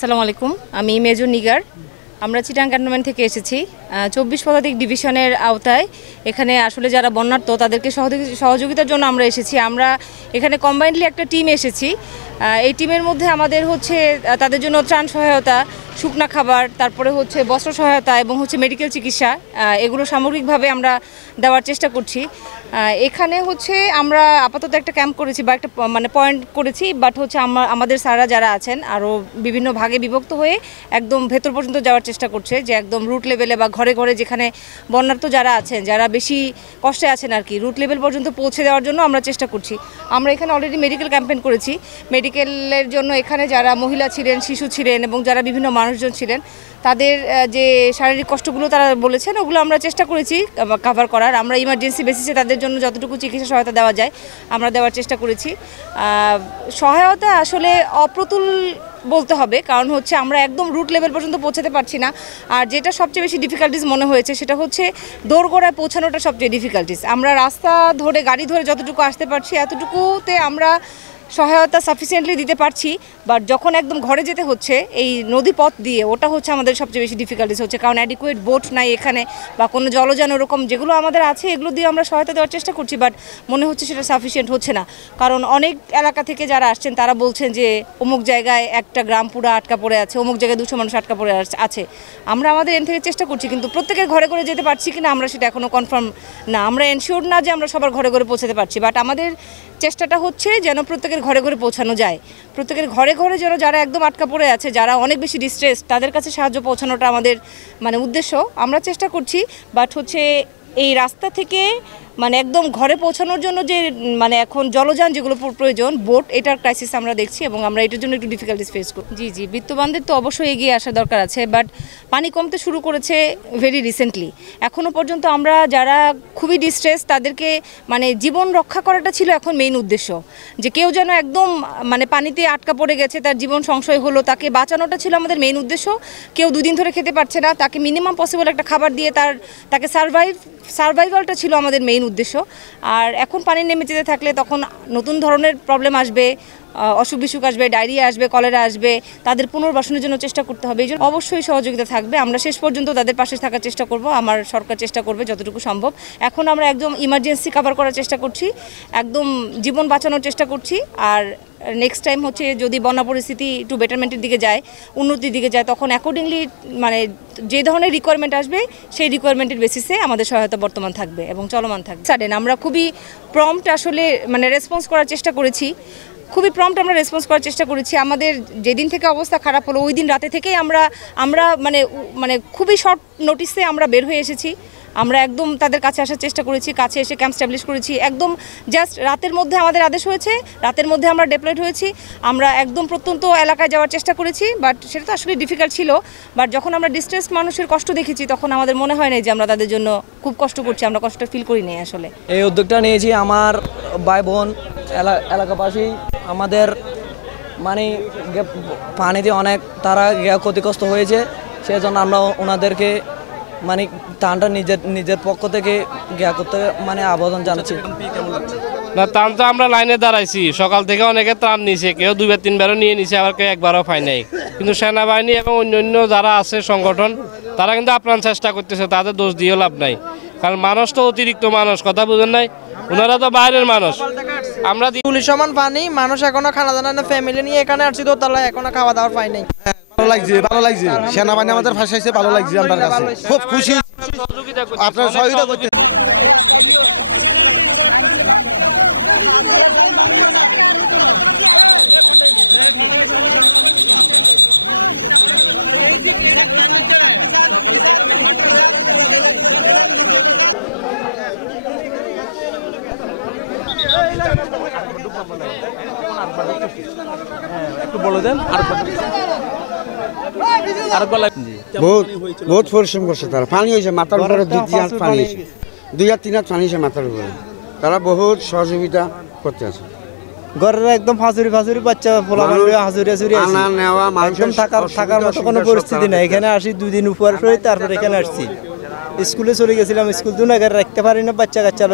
আসসালামু আলাইকুম, আমি মেজর নিগার। আমরা চিটাং ক্যান্টনমেন্ট থেকে এসেছি। 24 পদাতিক ডিভিশনের আওতায় এখানে আসলে যারা বন্যার্ত তাদেরকে সহযোগিতার জন্য আমরা এসেছি। আমরা এখানে কম্বাইন্ডলি একটা টিম এসেছি। এই টিমের মধ্যে আমাদের হচ্ছে তাদের জন্য ত্রাণ সহায়তা, শুকনা খাবার, তারপরে হচ্ছে বস্ত্র সহায়তা এবং হচ্ছে মেডিকেল চিকিৎসা, এগুলো সামগ্রিকভাবে আমরা দেওয়ার চেষ্টা করছি। এখানে হচ্ছে আমরা আপাতত একটা ক্যাম্প করেছি বা একটা পয়েন্ট করেছি, বাট হচ্ছে আমাদের স্যাররা যারা আছেন আরও বিভিন্ন ভাগে বিভক্ত হয়ে একদম ভেতর পর্যন্ত যাওয়ার চেষ্টা করছে, যে একদম রুট লেভেলে বা ঘরে ঘরে যেখানে বন্যার্ত যারা আছেন, যারা বেশি কষ্টে আছেন আর কি, রুট লেভেল পর্যন্ত পৌঁছে দেওয়ার জন্য আমরা চেষ্টা করছি। আমরা এখানে অলরেডি মেডিকেল ক্যাম্পেইন করেছি। মেডিকেলের জন্য এখানে যারা মহিলা ছিলেন, শিশু ছিলেন এবং যারা বিভিন্ন মানুষজন ছিলেন, তাদের যে শারীরিক কষ্টগুলো তারা বলেছেন ওগুলো আমরা চেষ্টা করেছি কাভার করার। আমরা ইমার্জেন্সি বেসিসে তাদের জন্য যতটুকু চিকিৎসা সহায়তা দেওয়া যায় আমরা দেওয়ার চেষ্টা করেছি। সহায়তা আসলে অপ্রতুল বলতে হবে, কারণ হচ্ছে আমরা একদম রুট লেভেল পর্যন্ত পৌঁছাতে পারছি না। আর যেটা সবচেয়ে বেশি ডিফিকাল্টিস মনে হয়েছে সেটা হচ্ছে দোরগোড়ায় পৌঁছানোটা সবচেয়ে ডিফিকাল্টিস। আমরা রাস্তা ধরে গাড়ি ধরে যতটুকু আসতে পারছি এতটুকুতে আমরা সহায়তা সাফিসিয়েন্টলি দিতে পারছি, বাট যখন একদম ঘরে যেতে হচ্ছে এই নদী পথ দিয়ে, ওটা হচ্ছে আমাদের সবচেয়ে বেশি ডিফিকাল্টিস হচ্ছে, কারণ অ্যাডিকুয়েট বোট নাই এখানে বা কোনো জলযান ওরকম যেগুলো আমাদের আছে এগুলো দিয়ে আমরা সহায়তা দেওয়ার চেষ্টা করছি, বাট মনে হচ্ছে সেটা সাফিসিয়েন্ট হচ্ছে না। কারণ অনেক এলাকা থেকে যারা আসছেন তারা বলছেন যে অমুক জায়গায় একটা গ্রাম পুরো আটকা পড়ে আছে, অমুক জায়গায় 200 মানুষ আটকা পড়ে আছে। আমরা আমাদের এন থেকে চেষ্টা করছি, কিন্তু প্রত্যেকের ঘরে ঘরে যেতে পারছি কিনা আমরা সেটা এখনও কনফার্ম না। আমরা এনশিওর না যে আমরা সবার ঘরে ঘরে পৌঁছাতে পারছি, বাট আমাদের চেষ্টাটা হচ্ছে যেন প্রত্যেকের ঘরে ঘরে পৌঁছানো যায়। প্রত্যেকের ঘরে ঘরে যেন যারা একদম আটকা পড়ে আছে, যারা অনেক বেশি ডিস্ট্রেস, তাদের কাছে সাহায্য পৌঁছানোটা আমাদের উদ্দেশ্য। আমরা চেষ্টা করছি, বাট হচ্ছে এই রাস্তা থেকে একদম ঘরে পৌঁছানোর জন্য যে এখন জলযান যেগুলো প্রয়োজন, বোট, এটার ক্রাইসিস আমরা দেখছি এবং আমরা এটার জন্য একটু ডিফিকাল্টিস ফেস করি। জি, বিত্তবানদের তো অবশ্যই এগিয়ে আসা দরকার আছে, বাট পানি কমতে শুরু করেছে ভেরি রিসেন্টলি। এখনও পর্যন্ত আমরা যারা খুবই ডিস্ট্রেস তাদেরকে জীবন রক্ষা করাটা ছিল এখন মেইন উদ্দেশ্য, যে কেউ যেন একদম পানিতে আটকা পড়ে গেছে, তার জীবন সংশয় হলো, তাকে বাঁচানোটা ছিল আমাদের মেইন উদ্দেশ্য। কেউ 2 দিন ধরে খেতে পারছে না, তাকে মিনিমাম পসিবল একটা খাবার দিয়ে তাকে সার্ভাইভালটা ছিল আমাদের মেইন উদ্দেশ্য। আর এখন পানি নেমে যেতে থাকলে তখন নতুন ধরনের প্রবলেম আসবে, অসুখ বিসুখ আসবে, ডায়রিয়া আসবে, কলেরা আসবে, তাদের পুনর্বাসনের জন্য চেষ্টা করতে হবে। এই জন্য অবশ্যই সহযোগিতা থাকবে। আমরা শেষ পর্যন্ত তাদের পাশে থাকার চেষ্টা করব, আমার সরকার চেষ্টা করবে যতটুকু সম্ভব। এখন আমরা একদম ইমার্জেন্সি কভার করার চেষ্টা করছি, একদম জীবন বাঁচানোর চেষ্টা করছি। আর নেক্সট টাইম হচ্ছে যদি বন্যা পরিস্থিতি একটু বেটারমেন্টের দিকে যায়, উন্নতির দিকে যায়, তখন অ্যাকর্ডিংলি যে ধরনের রিকোয়ারমেন্ট আসবে সেই রিকোয়ারমেন্টের বেসিসে আমাদের সহায়তা বর্তমান থাকবে এবং চলমান থাকবে। সাডেন আমরা খুবই প্রম্পট আসলে রেসপন্স করার চেষ্টা করেছি, আমরা রেসপন্স করার চেষ্টা করেছি। আমাদের যেদিন থেকে অবস্থা খারাপ হলো ওই দিন রাতে থেকেই আমরা খুবই শর্ট নোটিসে আমরা বের হয়ে এসেছি। আমরা একদম তাদের কাছে আসার চেষ্টা করেছি, কাছে এসে ক্যাম্প স্ট্যাবলিশ করেছি। একদম জাস্ট রাতের মধ্যে আমাদের আদেশ হয়েছে, রাতের মধ্যে আমরা ডেপ্লয়েড হয়েছি। আমরা একদম প্রত্যন্ত এলাকায় যাওয়ার চেষ্টা করেছি, বাট সেটা তো আসলে ডিফিকাল্ট ছিল। বাট যখন আমরা ডিস্ট্রেস মানুষের কষ্ট দেখেছি তখন আমাদের মনে হয় না যে আমরা তাদের জন্য খুব কষ্ট করছি, আমরা কষ্ট ফিল করি নাই। আসলে এই উদ্যোগটা নিয়েছি আমার ভাই বোন এলাকাবাসী, আমাদের পানিতে অনেক তারা ক্ষতিগ্রস্ত হয়েছে, সেই জন্য আমরা ওনাদেরকে ত্রাণটা নিজের পক্ষ থেকে করতে আবেদন জানাচ্ছি। না, ত্রাণ তো আমরা লাইনে দাঁড়াইছি, সকাল থেকে অনেকে ত্রাণ নিয়েছে, কেউ 2-3বারও নিয়ে নিছে, আবার কেউ একবারও পায় নাই। কিন্তু সেনাবাহিনী এবং অন্যান্য যারা আছে সংগঠন, তারা কিন্তু আপ্রাণ চেষ্টা করতেছে, তাদের দোষ দিয়েও লাভ নাই। কারণ মানুষ তো অতিরিক্ত মানুষ, কথা বুঝেন নাই, ওনারা তো বাইরের মানুষ। আমরা পুলিশ সমান পানি, মানুষ এখনো খানা দানা না, ফ্যামিলি নিয়ে এখানে আসছি তো তাহলে এখনো খাওয়া দাওয়ার পাই নাই। ভালো লাগছে সেনাবাহিনী আমাদের ফাঁসাইছে, ভালো লাগছে, আমার কাছে খুব খুশি। আপনারা সহযোগিতা করতে একটু বলে দেন। বহুত পরিশ্রম করছে তারা। পানি হয়েছে মাথার উপরে, 2-3 হাত পানি হয়েছে, 2-3 হাত পানি হয়েছে মাথার উপরে। তারা বহুত সহযোগিতা করতে আছে। ঘরের একদম হাজুরি বাচ্চা হাজুরি আনা নেওয়া একদম থাকার মতো কোনো পরিস্থিতি নেই। এখানে আসি 2 দিন উপর হয়ে তারপর এখানে আসছি। স্কুলে চলে গেছিলাম, স্কুল 2 নাগাদ রাখতে পারি না, বাচ্চা কাচ্চা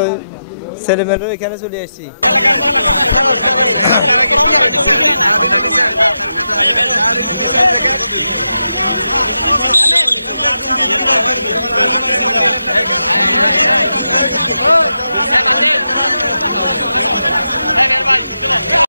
ছেলেমেয়েরা এখানে চলে আসছি।